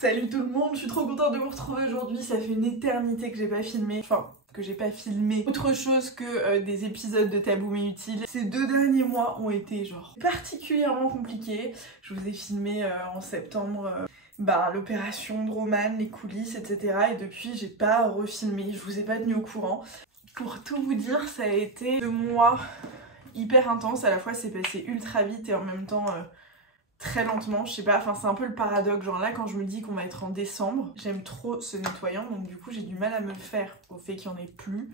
Salut tout le monde, je suis trop contente de vous retrouver aujourd'hui, ça fait une éternité que j'ai pas filmé, autre chose que des épisodes de Tabou mais Utile. Ces 2 derniers mois ont été genre particulièrement compliqués. Je vous ai filmé en septembre l'opération de Roman, les coulisses, etc. Et depuis j'ai pas refilmé, je vous ai pas tenu au courant. Pour tout vous dire, ça a été 2 mois hyper intenses, à la fois c'est passé ultra vite et en même temps très lentement, je sais pas, enfin c'est un peu le paradoxe, genre là quand je me dis qu'on va être en décembre, j'aime trop ce nettoyant, donc du coup j'ai du mal à me faire au fait qu'il n'y en ait plus.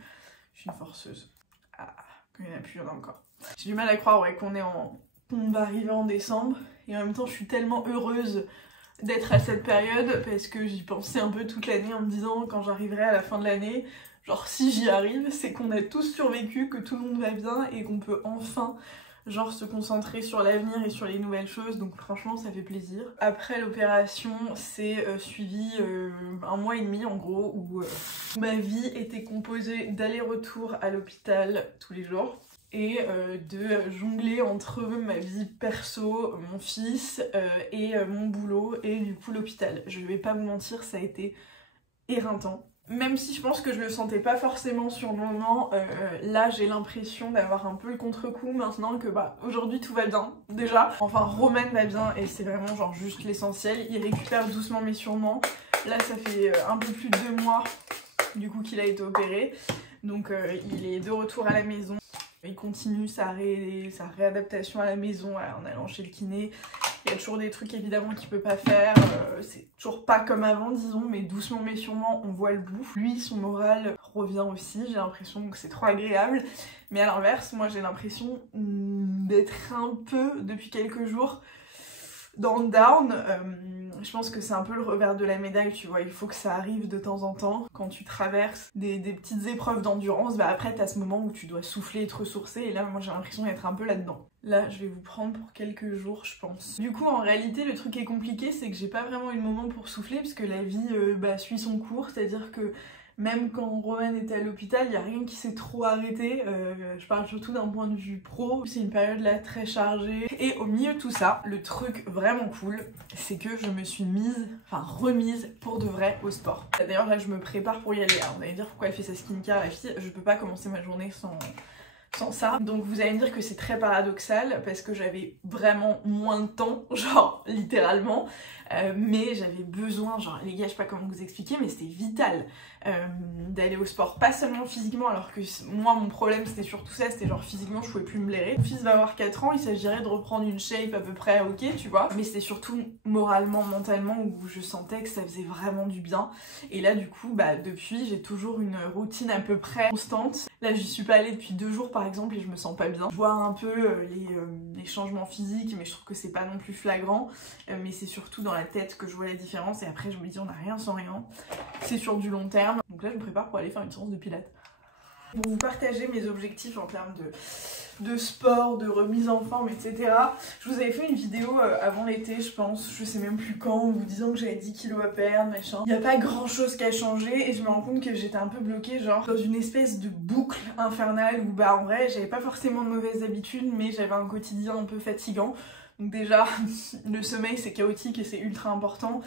Je suis une forceuse. Ah, il n'y en a plus, il y en a encore. J'ai du mal à croire qu'on va arriver en décembre, et en même temps je suis tellement heureuse d'être à cette période, parce que j'y pensais un peu toute l'année en me disant quand j'arriverai à la fin de l'année, genre si j'y arrive, c'est qu'on a tous survécu, que tout le monde va bien, et qu'on peut enfin genre se concentrer sur l'avenir et sur les nouvelles choses, donc franchement ça fait plaisir. Après l'opération, c'est suivi 1 mois et demi en gros où ma vie était composée d'aller-retour à l'hôpital tous les jours et de jongler entre ma vie perso, mon fils et mon boulot et du coup l'hôpital. Je vais pas vous mentir, ça a été éreintant. Même si je pense que je le sentais pas forcément sur le moment, là j'ai l'impression d'avoir un peu le contre-coup maintenant que aujourd'hui tout va bien déjà. Enfin Roman va bien et c'est vraiment genre juste l'essentiel, il récupère doucement mais sûrement. Là ça fait un peu plus de 2 mois du coup qu'il a été opéré, donc il est de retour à la maison. Il continue sa réadaptation à la maison en allant chez le kiné. Il y a toujours des trucs évidemment qu'il peut pas faire, c'est toujours pas comme avant disons, mais doucement mais sûrement on voit le bout. Lui son moral revient aussi, j'ai l'impression que c'est trop agréable, mais à l'inverse moi j'ai l'impression d'être un peu depuis quelques jours dans le down. Je pense que c'est un peu le revers de la médaille, tu vois, il faut que ça arrive de temps en temps. Quand tu traverses des petites épreuves d'endurance, après t'as ce moment où tu dois souffler et te ressourcer, et là moi j'ai l'impression d'être un peu là-dedans. Là je vais vous prendre pour quelques jours je pense. Du coup en réalité le truc qui est compliqué c'est que j'ai pas vraiment eu le moment pour souffler parce que la vie suit son cours, c'est-à-dire que même quand Roman était à l'hôpital, il n'y a rien qui s'est trop arrêté. Je parle surtout d'un point de vue pro. C'est une période là très chargée. Et au milieu de tout ça, le truc vraiment cool, c'est que je me suis remise pour de vrai au sport. D'ailleurs là je me prépare pour y aller. Alors, vous allez me dire pourquoi elle fait sa skincare la fille. Je peux pas commencer ma journée sans ça. Donc vous allez me dire que c'est très paradoxal parce que j'avais vraiment moins de temps, genre littéralement. Mais j'avais besoin, genre les gars je sais pas comment vous expliquer mais c'était vital d'aller au sport, pas seulement physiquement, alors que moi mon problème c'était surtout ça, c'était genre physiquement je pouvais plus me blairer. Mon fils va avoir 4 ans, il s'agirait de reprendre une shape à peu près ok tu vois, mais c'était surtout moralement, mentalement où je sentais que ça faisait vraiment du bien. Et là du coup depuis j'ai toujours une routine à peu près constante. Là j'y suis pas allée depuis 2 jours par exemple et je me sens pas bien. Je vois un peu les changements physiques mais je trouve que c'est pas non plus flagrant, mais c'est surtout dans la tête que je vois la différence et après je me dis on a rien sans rien, c'est sur du long terme. Donc là je me prépare pour aller faire une séance de pilates. Pour vous partager mes objectifs en termes de sport, de remise en forme, etc. Je vous avais fait une vidéo avant l'été, je pense, je sais même plus quand, en vous disant que j'avais 10 kilos à perdre, machin. Il n'y a pas grand chose qui a changé et je me rends compte que j'étais un peu bloquée, genre dans une espèce de boucle infernale où en vrai j'avais pas forcément de mauvaises habitudes, mais j'avais un quotidien un peu fatigant. Donc déjà, le sommeil c'est chaotique et c'est ultra important.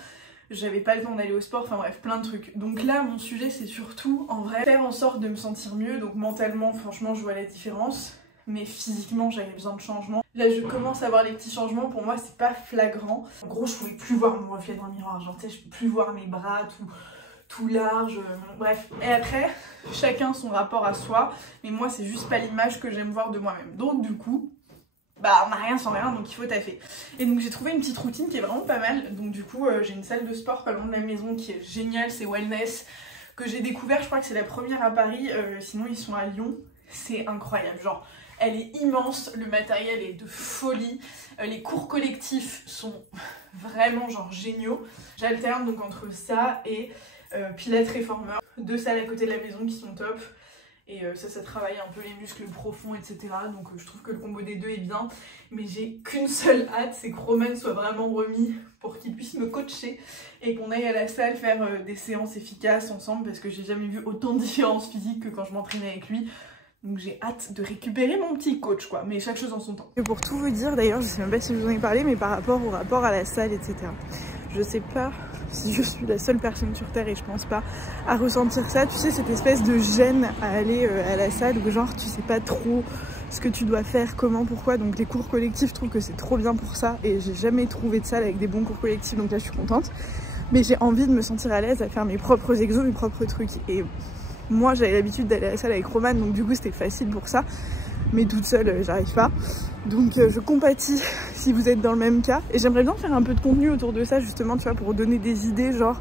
J'avais pas le temps d'aller au sport, enfin bref, plein de trucs. Donc là, mon sujet c'est surtout, en vrai, faire en sorte de me sentir mieux. Donc mentalement, franchement, je vois la différence. Mais physiquement, j'avais besoin de changement. Là, je commence à voir les petits changements. Pour moi, c'est pas flagrant. En gros, je pouvais plus voir mon reflet dans le miroir. Genre, tu sais, je peux plus voir mes bras tout large. Bref. Et après, chacun son rapport à soi. Mais moi, c'est juste pas l'image que j'aime voir de moi-même. Donc du coup, on n'a rien sans rien, donc il faut taffer. Et donc j'ai trouvé une petite routine qui est vraiment pas mal. Donc du coup j'ai une salle de sport pas loin de la maison qui est géniale, c'est Wellness, que j'ai découvert, je crois que c'est la première à Paris, sinon ils sont à Lyon. C'est incroyable, genre elle est immense, le matériel est de folie, les cours collectifs sont vraiment genre géniaux. J'alterne donc entre ça et Pilates Reformer, 2 salles à côté de la maison qui sont top. Et ça travaille un peu les muscles profonds, etc. Donc je trouve que le combo des deux est bien. Mais j'ai qu'une seule hâte, c'est que Roman soit vraiment remis pour qu'il puisse me coacher. Et qu'on aille à la salle faire des séances efficaces ensemble. Parce que j'ai jamais vu autant de différences physiques que quand je m'entraînais avec lui. Donc j'ai hâte de récupérer mon petit coach quoi. Mais chaque chose en son temps. Et pour tout vous dire, d'ailleurs je sais même pas si je vous en ai parlé, mais par rapport au rapport à la salle, etc. Je sais pas si je suis la seule personne sur Terre, et je pense pas, à ressentir ça. Tu sais, cette espèce de gêne à aller à la salle où genre tu sais pas trop ce que tu dois faire, comment, pourquoi. Donc les cours collectifs, je trouve que c'est trop bien pour ça, et j'ai jamais trouvé de salle avec des bons cours collectifs, donc là je suis contente. Mais j'ai envie de me sentir à l'aise à faire mes propres exos, mes propres trucs. Et moi j'avais l'habitude d'aller à la salle avec Roman, donc du coup c'était facile pour ça. Mais toute seule, j'arrive pas. Donc je compatis si vous êtes dans le même cas. Et j'aimerais bien faire un peu de contenu autour de ça, justement, tu vois, pour donner des idées, genre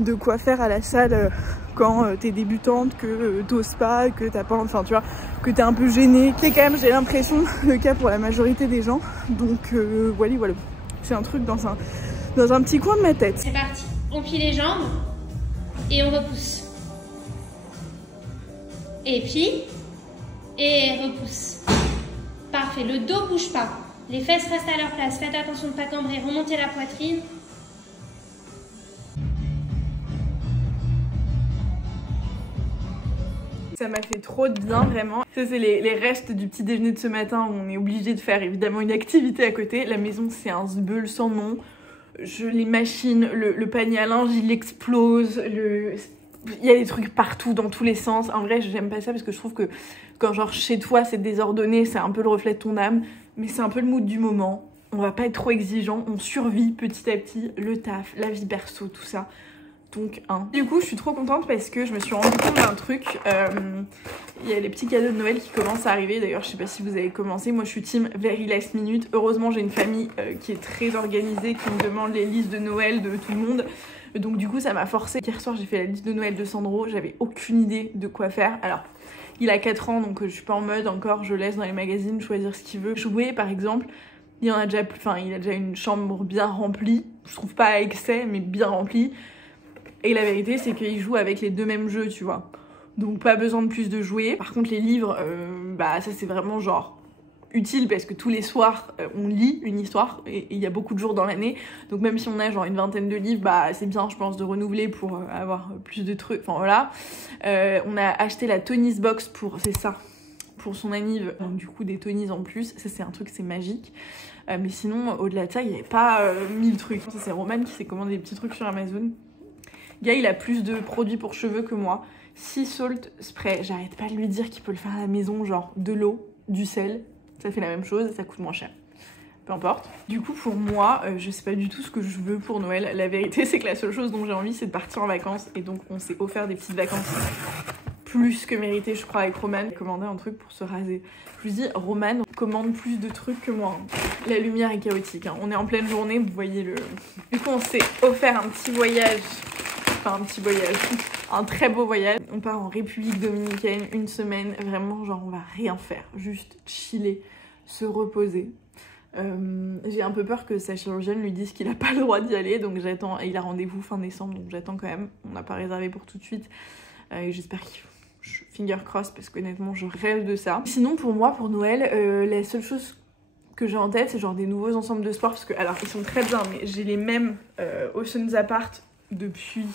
de quoi faire à la salle quand t'es débutante, que t'oses pas, que t'as pas, enfin tu vois, que t'es un peu gênée. C'est quand même, j'ai l'impression, le cas pour la majorité des gens. Donc voilà. C'est un truc dans un petit coin de ma tête. C'est parti. On plie les jambes et on repousse. Et plie. Et repousse. Parfait, le dos bouge pas. Les fesses restent à leur place. Faites attention de ne pas cambrer. Remontez la poitrine. Ça m'a fait trop de bien, vraiment. Ça, c'est les restes du petit déjeuner de ce matin où on est obligé de faire évidemment une activité à côté. La maison, c'est un zbeul sans nom. Les machines, le panier à linge, il explose. Il y a des trucs partout, dans tous les sens. En vrai, j'aime pas ça parce que je trouve que quand genre chez toi c'est désordonné, c'est un peu le reflet de ton âme. Mais c'est un peu le mood du moment. On va pas être trop exigeant, on survit petit à petit, le taf, la vie perso, tout ça. Donc, Du coup, je suis trop contente parce que je me suis rendu compte d'un truc. Il y a les petits cadeaux de Noël qui commencent à arriver. D'ailleurs, je sais pas si vous avez commencé. Moi, je suis team very last minute. Heureusement, j'ai une famille qui est très organisée, qui me demande les listes de Noël de tout le monde. Donc du coup, ça m'a forcée. Hier soir, j'ai fait la liste de Noël de Sandro. J'avais aucune idée de quoi faire. Alors, il a 4 ans, donc je suis pas en mode encore, je laisse dans les magazines choisir ce qu'il veut. Jouer, par exemple, il a déjà une chambre bien remplie. Je trouve pas à excès, mais bien remplie. Et la vérité, c'est qu'il joue avec les 2 mêmes jeux, tu vois. Donc pas besoin de plus de jouets. Par contre, les livres, ça c'est vraiment genre utile parce que tous les soirs on lit une histoire et il y a beaucoup de jours dans l'année, donc même si on a genre une vingtaine de livres, c'est bien, je pense, de renouveler pour avoir plus de trucs. Enfin voilà, on a acheté la Tony's Box pour son anniv, donc du coup des Tony's en plus. Ça c'est un truc, c'est magique. Mais sinon au-delà de ça, il n'y avait pas 1000 trucs. Ça c'est Roman qui s'est commandé des petits trucs sur Amazon. Gars, il a plus de produits pour cheveux que moi. Sea Salt Spray, j'arrête pas de lui dire qu'il peut le faire à la maison, genre de l'eau, du sel. Ça fait la même chose et ça coûte moins cher. Peu importe. Du coup, pour moi, je sais pas du tout ce que je veux pour Noël. La vérité, c'est que la seule chose dont j'ai envie, c'est de partir en vacances. Et donc, on s'est offert des petites vacances plus que méritées, je crois, avec Roman. Commander un truc pour se raser. Je vous dis, Roman commande plus de trucs que moi. La lumière est chaotique. On est en pleine journée, vous voyez le... Du coup, on s'est offert un petit voyage. Enfin, un petit voyage. Un très beau voyage. On part en République Dominicaine, 1 semaine. Vraiment, genre, on va rien faire. Juste chiller, se reposer. J'ai un peu peur que sa chirurgienne lui dise qu'il n'a pas le droit d'y aller. Donc j'attends. Il a rendez-vous fin décembre, donc j'attends quand même. On n'a pas réservé pour tout de suite. Et j'espère qu'il... Finger cross, parce qu'honnêtement, je rêve de ça. Sinon, pour moi, pour Noël, la seule chose que j'ai en tête, c'est genre des nouveaux ensembles de sport. Parce que, alors, ils sont très bien, mais j'ai les mêmes Ocean's Apart depuis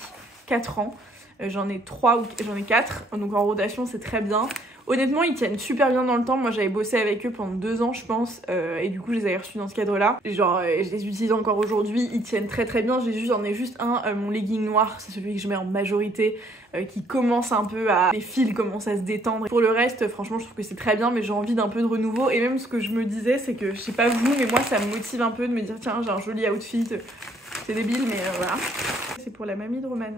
4 ans. J'en ai 4, donc en rotation, c'est très bien. Honnêtement, ils tiennent super bien dans le temps. Moi, j'avais bossé avec eux pendant 2 ans, je pense, et du coup, je les avais reçus dans ce cadre-là. Genre, je les utilise encore aujourd'hui. Ils tiennent très très bien. J'en ai juste un, mon legging noir, c'est celui que je mets en majorité, qui commence un peu à... Les fils commencent à se détendre. Pour le reste, franchement, je trouve que c'est très bien, mais j'ai envie d'un peu de renouveau. Et même ce que je me disais, c'est que, je sais pas vous, mais moi, ça me motive un peu de me dire, tiens, j'ai un joli outfit. C'est débile, mais voilà. C'est pour la mamie de Roman.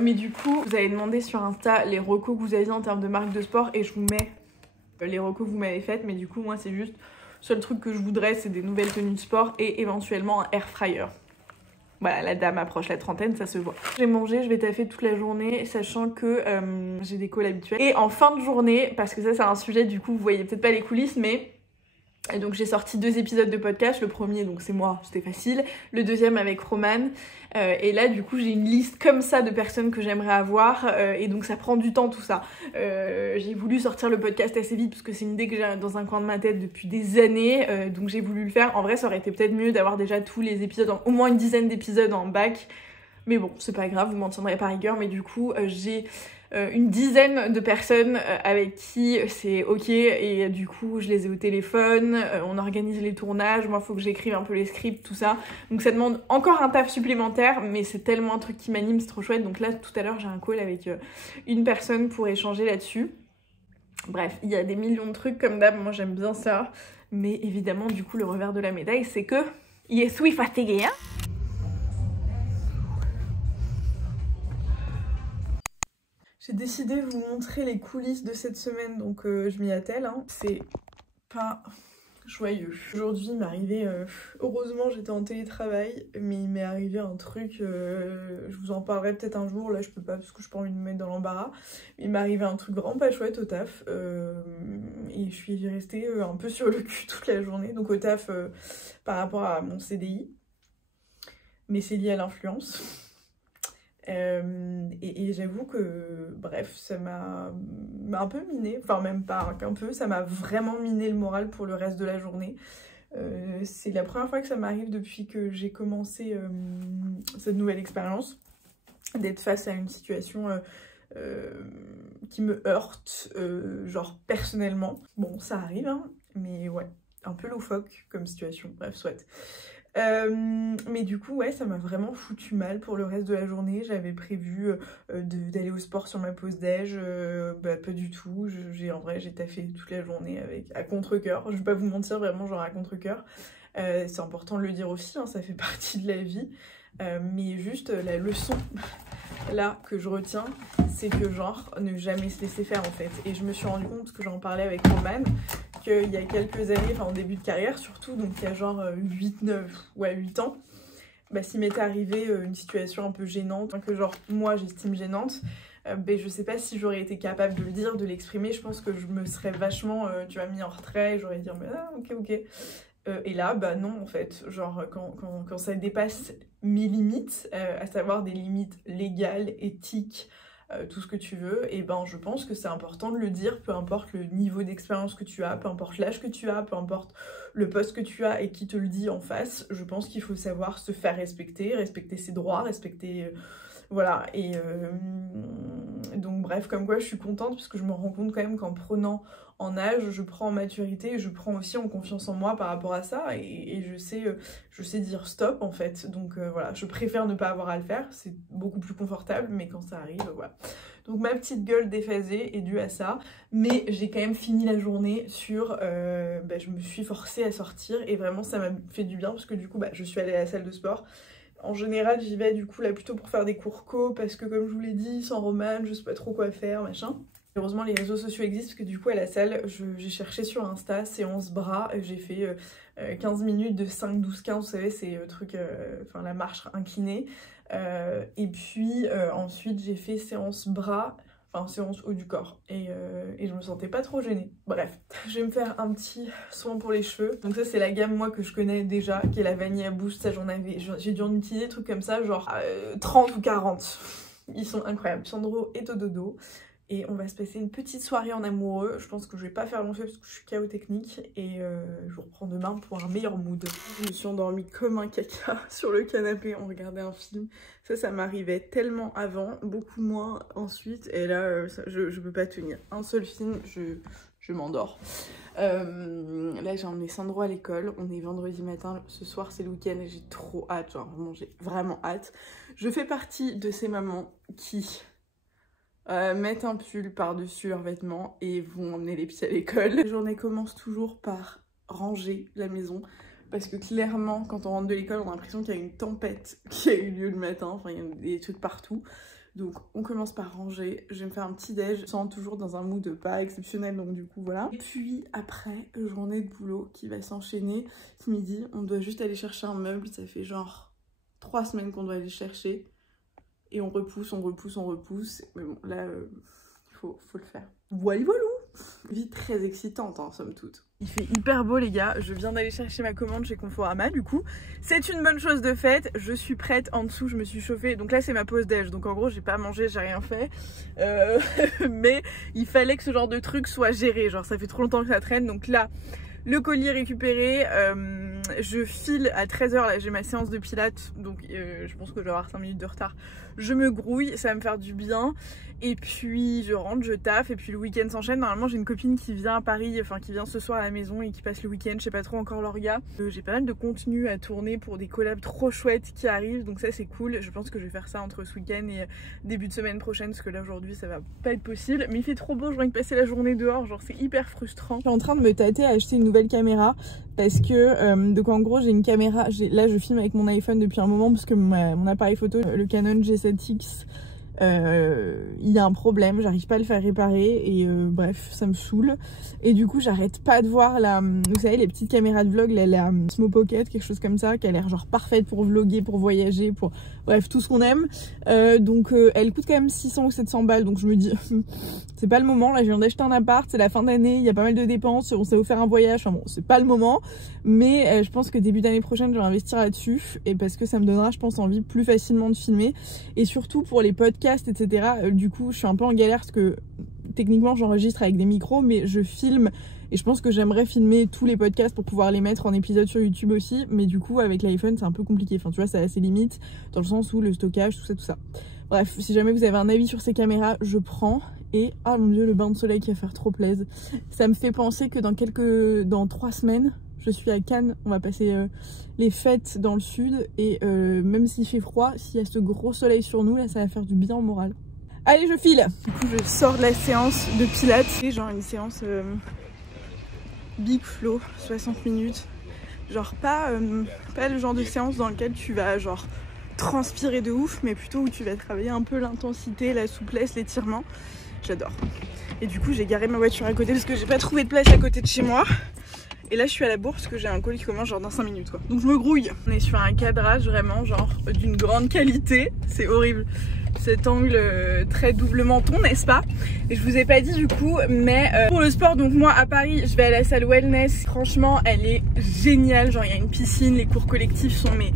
Mais du coup, vous avez demandé sur Insta les recos que vous aviez en termes de marque de sport et je vous mets les recos que vous m'avez faites. Mais du coup, moi, c'est juste... Le seul truc que je voudrais, c'est des nouvelles tenues de sport et éventuellement un air fryer. Voilà, la dame approche la trentaine, ça se voit. J'ai mangé, je vais taffer toute la journée, sachant que j'ai des calls habituels. Et en fin de journée, parce que ça, c'est un sujet, du coup, vous voyez peut-être pas les coulisses, mais... Et donc j'ai sorti 2 épisodes de podcast, le premier donc c'est moi, c'était facile, le deuxième avec Roman, et là du coup j'ai une liste comme ça de personnes que j'aimerais avoir, et donc ça prend du temps tout ça. J'ai voulu sortir le podcast assez vite parce que c'est une idée que j'ai dans un coin de ma tête depuis des années, donc j'ai voulu le faire. En vrai ça aurait été peut-être mieux d'avoir déjà tous les épisodes, au moins une dizaine d'épisodes en bac, Mais bon, c'est pas grave, vous m'en tiendrez par rigueur. Mais du coup, j'ai une dizaine de personnes avec qui c'est ok. Et du coup, je les ai au téléphone, on organise les tournages. Moi, il faut que j'écrive un peu les scripts, tout ça. Donc ça demande encore un taf supplémentaire. Mais c'est tellement un truc qui m'anime, c'est trop chouette. Donc là, tout à l'heure, j'ai un call avec une personne pour échanger là-dessus. Bref, il y a des millions de trucs comme d'hab. Moi, j'aime bien ça. Mais évidemment, du coup, le revers de la médaille, c'est que je suis fatiguée, hein. J'ai décidé de vous montrer les coulisses de cette semaine, donc je m'y attelle, hein. C'est pas joyeux. Aujourd'hui, il m'est arrivé, heureusement j'étais en télétravail, mais il m'est arrivé un truc, je vous en parlerai peut-être un jour, là je peux pas parce que je peux pas envie de me mettre dans l'embarras. Il m'est arrivé un truc vraiment pas chouette au taf, et je suis restée un peu sur le cul toute la journée, donc au taf par rapport à mon CDI, mais c'est lié à l'influence. Et j'avoue que, bref, ça m'a un peu miné, enfin même pas qu'un peu, ça m'a vraiment miné le moral pour le reste de la journée. C'est la première fois que ça m'arrive depuis que j'ai commencé cette nouvelle expérience, d'être face à une situation qui me heurte, genre personnellement. Bon, ça arrive, hein, mais ouais, un peu loufoque comme situation, bref, soit. Mais du coup ouais, ça m'a vraiment foutu mal pour le reste de la journée. J'avais prévu d'aller au sport sur ma pause déj, bah pas du tout. En vrai j'ai taffé toute la journée à contre-cœur, je vais pas vous mentir, vraiment genre à contre-cœur. C'est important de le dire aussi, hein, ça fait partie de la vie. Mais juste la leçon là que je retiens, c'est que genre ne jamais se laisser faire en fait. Et je me suis rendu compte que j'en parlais avec Roman, qu'il y a quelques années, enfin en début de carrière surtout, donc il y a genre 8 ans, bah s'il m'était arrivé une situation un peu gênante, que genre moi j'estime gênante, ben je sais pas si j'aurais été capable de le dire, de l'exprimer. Je pense que je me serais vachement, tu vois, mis en retrait, j'aurais dit ah ok. Et là, bah non en fait, genre quand ça dépasse mes limites, à savoir des limites légales, éthiques, tout ce que tu veux, et ben je pense que c'est important de le dire, peu importe le niveau d'expérience que tu as, peu importe l'âge que tu as, peu importe le poste que tu as et qui te le dit en face. Je pense qu'il faut savoir se faire respecter, respecter ses droits, respecter... voilà, et donc bref, comme quoi je suis contente parce que je me rends compte quand même qu'en prenant en âge, je prends en maturité et je prends aussi en confiance en moi par rapport à ça, et je sais dire stop en fait. Donc voilà, je préfère ne pas avoir à le faire, c'est beaucoup plus confortable, mais quand ça arrive, voilà. Donc ma petite gueule déphasée est due à ça, mais j'ai quand même fini la journée sur... bah, je me suis forcée à sortir et vraiment ça m'a fait du bien parce que du coup bah, je suis allée à la salle de sport. En général, j'y vais du coup là plutôt pour faire des cours co parce que comme je vous l'ai dit, sans Roman, je sais pas trop quoi faire, machin. Heureusement, les réseaux sociaux existent parce que du coup à la salle, j'ai cherché sur Insta séance bras, j'ai fait 15 minutes de 5-12-15, vous savez, c'est truc, enfin la marche inclinée. Et puis ensuite j'ai fait séance bras, enfin séance haut du corps, et je me sentais pas trop gênée. Bref, je vais me faire un petit soin pour les cheveux. Donc ça c'est la gamme moi que je connais déjà, qui est la Vanilla Boost. Ça j'ai dû en utiliser des trucs comme ça, genre 30 ou 40. Ils sont incroyables. Sandro est au dodo. Et on va se passer une petite soirée en amoureux. Je pense que je vais pas faire long feu parce que je suis KO technique. Et je vous reprends demain pour un meilleur mood. Je me suis endormie comme un caca sur le canapé en regardant un film. Ça m'arrivait tellement avant, beaucoup moins ensuite. Et là, je peux pas tenir. Un seul film, je m'endors. Là, j'ai emmené Sandro à l'école. On est vendredi matin. Ce soir, c'est le week-end et j'ai trop hâte. Genre, vraiment, j'ai vraiment hâte. Je fais partie de ces mamans qui... mettent un pull par-dessus leurs vêtements et vont emmener les pieds à l'école. La journée commence toujours par ranger la maison parce que clairement quand on rentre de l'école on a l'impression qu'il y a une tempête qui a eu lieu le matin, enfin il y a des trucs partout. Donc on commence par ranger, je vais me faire un petit déj, je sens toujours dans un mood pas exceptionnel donc du coup voilà. Et puis après, journée de boulot qui va s'enchaîner. Ce midi on doit juste aller chercher un meuble, ça fait genre 3 semaines qu'on doit aller chercher. Et on repousse. Mais bon, là, faut le faire. Voilà. Vie très excitante, hein, somme toute. Il fait hyper beau, les gars. Je viens d'aller chercher ma commande chez Conforama, du coup. C'est une bonne chose de faite. Je suis prête. En dessous, je me suis chauffée. Donc là, c'est ma pause déj. Donc en gros, j'ai pas mangé, j'ai rien fait. Mais il fallait que ce genre de truc soit géré. Genre, ça fait trop longtemps que ça traîne. Donc là... Le colis récupéré, je file à 13h, là j'ai ma séance de pilates, donc je pense que je vais avoir 5 minutes de retard. Je me grouille, ça va me faire du bien. Et puis je rentre, je taffe, et puis le week-end s'enchaîne. Normalement j'ai une copine qui vient à Paris, enfin qui vient ce soir à la maison et qui passe le week-end, je sais pas trop encore l'orga. J'ai pas mal de contenu à tourner pour des collabs trop chouettes qui arrivent, donc ça c'est cool. Je pense que je vais faire ça entre ce week-end et début de semaine prochaine, parce que là aujourd'hui ça va pas être possible. Mais il fait trop beau, je viens de passer la journée dehors, genre c'est hyper frustrant. Je suis en train de me tâter à acheter une nouvelle caméra, parce que donc en gros j'ai une caméra, là je filme avec mon iPhone depuis un moment, parce que mon appareil photo, le Canon G7X, il y a un problème, j'arrive pas à le faire réparer et bref ça me saoule. Et du coup j'arrête pas de voir vous savez les petites caméras de vlog, la Smo Pocket, quelque chose comme ça, qui a l'air genre parfaite pour vlogger, pour voyager, pour bref tout ce qu'on aime. Donc elle coûte quand même 600 ou 700 balles, donc je me dis c'est pas le moment, là je viens d'acheter un appart, c'est la fin d'année, il y a pas mal de dépenses, on s'est offert un voyage, enfin bon c'est pas le moment, mais je pense que début d'année prochaine je vais investir là-dessus, et parce que ça me donnera je pense envie plus facilement de filmer, et surtout pour les podcasts etc. Du coup je suis un peu en galère parce que techniquement j'enregistre avec des micros, mais je filme et je pense que j'aimerais filmer tous les podcasts pour pouvoir les mettre en épisode sur YouTube aussi, mais du coup avec l'iPhone c'est un peu compliqué, enfin tu vois ça a ses limites dans le sens où le stockage tout ça. Bref, si jamais vous avez un avis sur ces caméras, je prends. Et oh mon dieu, le bain de soleil qui va faire trop plaisir. Ça me fait penser que dans 3 semaines, je suis à Cannes, on va passer les fêtes dans le sud, et même s'il fait froid, s'il y a ce gros soleil sur nous, là ça va faire du bien au moral. Allez, je file. Du coup je sors de la séance de pilates, c'est genre une séance big flow, 60 minutes. Genre pas le genre de séance dans lequel tu vas genre transpirer de ouf, mais plutôt où tu vas travailler un peu l'intensité, la souplesse, l'étirement. J'adore. Et du coup j'ai garé ma voiture à côté parce que j'ai pas trouvé de place à côté de chez moi. Et là je suis à la bourre parce que j'ai un colis qui commence genre dans 5 minutes quoi. Donc je me grouille. On est sur un cadrage vraiment genre d'une grande qualité. C'est horrible. Cet angle très double menton, n'est-ce pas? Et je vous ai pas dit du coup, mais pour le sport, donc moi à Paris je vais à la salle wellness. Franchement elle est géniale. Genre il y a une piscine, les cours collectifs sont mais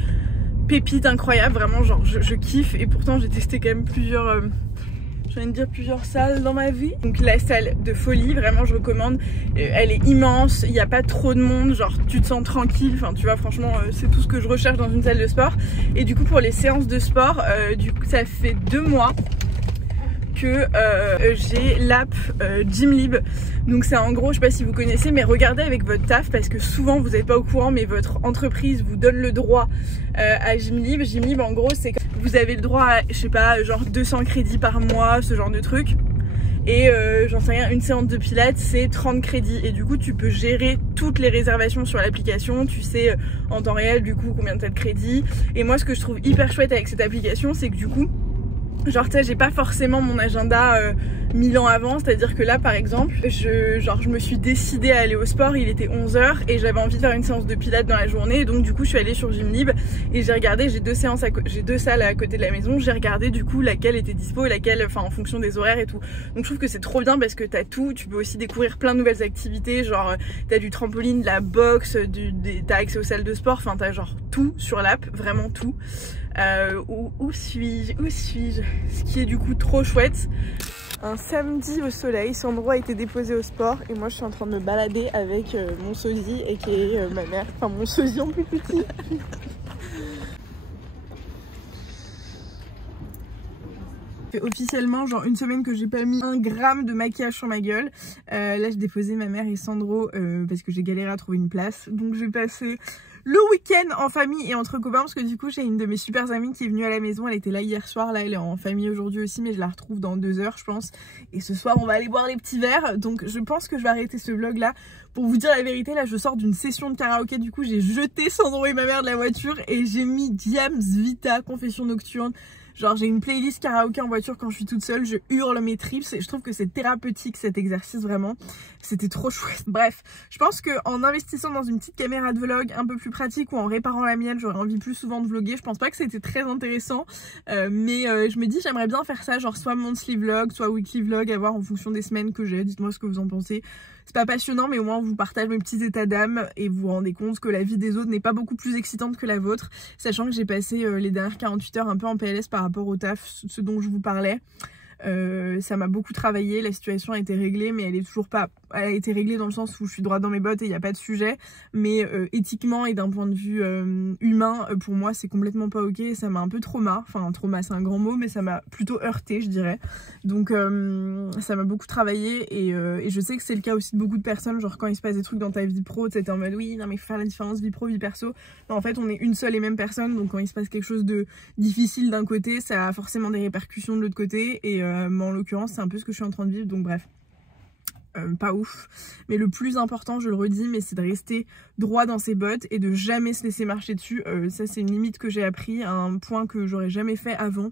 pépites incroyables. Vraiment genre je kiffe. Et pourtant j'ai testé quand même plusieurs... je viens de dire plusieurs salles dans ma vie. Donc la salle de folie, vraiment je recommande. Elle est immense, il n'y a pas trop de monde, genre tu te sens tranquille. Enfin tu vois franchement c'est tout ce que je recherche dans une salle de sport. Et du coup pour les séances de sport, du coup ça fait 2 mois que j'ai l'app Gymlib. Donc c'est en gros, je sais pas si vous connaissez, mais regardez avec votre taf parce que souvent vous n'êtes pas au courant, mais votre entreprise vous donne le droit à Gymlib. Gymlib en gros c'est que vous avez le droit à, je sais pas, genre 200 crédits par mois, ce genre de truc. Et j'en sais rien, une séance de pilates c'est 30 crédits et du coup tu peux gérer toutes les réservations sur l'application, tu sais en temps réel du coup combien t'as de crédits. Et moi ce que je trouve hyper chouette avec cette application c'est que du coup genre tu sais j'ai pas forcément mon agenda 1000 ans avant, c'est à dire que là par exemple je me suis décidée à aller au sport, il était 11h et j'avais envie de faire une séance de pilates dans la journée, donc du coup je suis allée sur Gymlib et j'ai regardé, j'ai 2 salles à côté de la maison, j'ai regardé du coup laquelle était dispo et laquelle, enfin en fonction des horaires et tout. Donc je trouve que c'est trop bien parce que t'as tout, tu peux aussi découvrir plein de nouvelles activités, genre t'as du trampoline, de la boxe, t'as accès aux salles de sport, enfin t'as genre tout sur l'app, vraiment tout. Où suis-je? Ce qui est du coup trop chouette. Un samedi au soleil, Sandro a été déposé au sport et moi je suis en train de me balader avec mon sosie et qui est ma mère, enfin mon sosie en plus petit. fait officiellement genre une semaine que j'ai pas mis 1 gramme de maquillage sur ma gueule. Là j'ai déposé ma mère et Sandro parce que j'ai galéré à trouver une place, donc je vais passer le week-end en famille et entre copains parce que du coup j'ai une de mes super amies qui est venue à la maison, elle était là hier soir, là elle est en famille aujourd'hui aussi mais je la retrouve dans 2 heures je pense, et ce soir on va aller boire les petits verres. Donc je pense que je vais arrêter ce vlog là. Pour vous dire la vérité, là je sors d'une session de karaoké, du coup j'ai jeté Sandro et ma mère de la voiture et j'ai mis Diams Vita Confession Nocturne. Genre j'ai une playlist karaoké en voiture quand je suis toute seule, je hurle mes tripes et je trouve que c'est thérapeutique cet exercice vraiment, c'était trop chouette. Bref, je pense qu'en investissant dans une petite caméra de vlog un peu plus pratique ou en réparant la mienne, j'aurais envie plus souvent de vlogger. Je pense pas que c'était très intéressant, mais je me dis j'aimerais bien faire ça, genre soit monthly vlog, soit weekly vlog, à voir en fonction des semaines que j'ai. Dites-moi ce que vous en pensez. C'est pas passionnant mais au moins on vous partage mes petits états d'âme et vous vous rendez compte que la vie des autres n'est pas beaucoup plus excitante que la vôtre, sachant que j'ai passé les dernières 48 heures un peu en PLS par rapport au taf, ce dont je vous parlais. Ça m'a beaucoup travaillé, la situation a été réglée, mais elle est toujours pas... Elle a été réglée dans le sens où je suis droite dans mes bottes et il n'y a pas de sujet, mais éthiquement et d'un point de vue humain, pour moi c'est complètement pas ok, ça m'a un peu trauma, enfin trauma c'est un grand mot, mais ça m'a plutôt heurté je dirais, donc ça m'a beaucoup travaillé et je sais que c'est le cas aussi de beaucoup de personnes, genre quand il se passe des trucs dans ta vie pro, tu sais, en mode oui non mais il faut faire la différence vie pro, vie perso, mais en fait on est une seule et même personne, donc quand il se passe quelque chose de difficile d'un côté, ça a forcément des répercussions de l'autre côté, et en l'occurrence c'est un peu ce que je suis en train de vivre, donc bref. Pas ouf, mais le plus important, je le redis, mais c'est de rester droit dans ses bottes et de jamais se laisser marcher dessus. Ça c'est une limite que j'ai appris à un point que j'aurais jamais fait avant.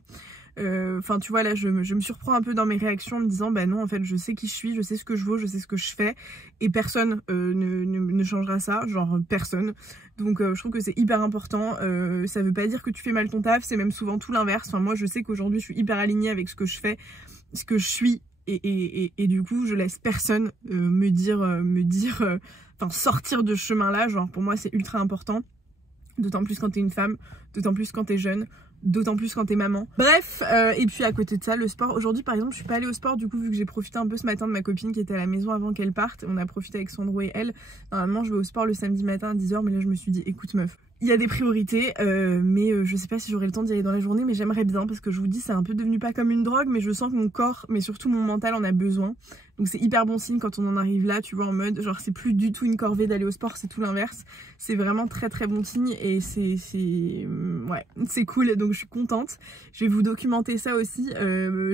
Enfin tu vois là je me surprends un peu dans mes réactions en me disant bah non en fait je sais qui je suis, je sais ce que je vaux, je sais ce que je fais et personne ne changera ça, genre personne. Donc je trouve que c'est hyper important, ça veut pas dire que tu fais mal ton taf, c'est même souvent tout l'inverse. Enfin moi je sais qu'aujourd'hui je suis hyper alignée avec ce que je fais, ce que je suis. Et du coup je laisse personne me dire enfin sortir de ce chemin là, genre pour moi c'est ultra important, d'autant plus quand t'es une femme, d'autant plus quand t'es jeune, d'autant plus quand t'es maman. Bref, et puis à côté de ça, le sport. Aujourd'hui par exemple je suis pas allée au sport du coup vu que j'ai profité un peu ce matin de ma copine qui était à la maison avant qu'elle parte. On a profité avec Sandro et elle. Normalement je vais au sport le samedi matin à 10 h, mais là je me suis dit écoute meuf, il y a des priorités, mais je sais pas si j'aurai le temps d'y aller dans la journée, mais j'aimerais bien parce que je vous dis c'est un peu devenu pas comme une drogue, mais je sens que mon corps, mais surtout mon mental en a besoin. Donc c'est hyper bon signe quand on en arrive là, tu vois, en mode genre c'est plus du tout une corvée d'aller au sport, c'est tout l'inverse. C'est vraiment très très bon signe et ouais, c'est cool, donc je suis contente. Je vais vous documenter ça aussi.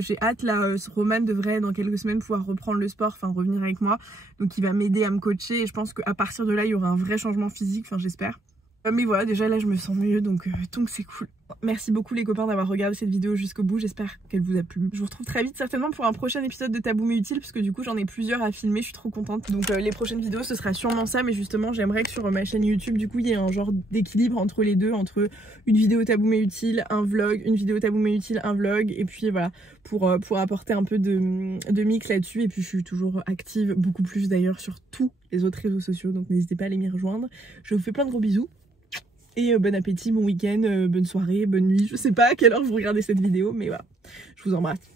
J'ai hâte là, Roman devrait dans quelques semaines pouvoir reprendre le sport, enfin revenir avec moi. Donc il va m'aider à me coacher et je pense qu'à partir de là il y aura un vrai changement physique, enfin j'espère. Mais voilà, déjà là je me sens mieux, donc c'est cool. Merci beaucoup les copains d'avoir regardé cette vidéo jusqu'au bout, j'espère qu'elle vous a plu. Je vous retrouve très vite certainement pour un prochain épisode de Tabou mais utile, parce que du coup j'en ai plusieurs à filmer, je suis trop contente. Donc les prochaines vidéos ce sera sûrement ça, mais justement j'aimerais que sur ma chaîne YouTube du coup il y ait un genre d'équilibre entre les deux, entre une vidéo Tabou mais utile, un vlog, une vidéo Tabou mais utile, un vlog, et puis voilà, pour apporter un peu de mix là-dessus. Et puis je suis toujours active, beaucoup plus d'ailleurs sur tous les autres réseaux sociaux, donc n'hésitez pas à aller m'y rejoindre. Je vous fais plein de gros bisous. Et bon appétit, bon week-end, bonne soirée, bonne nuit, je sais pas à quelle heure vous regardez cette vidéo, mais voilà, je vous embrasse.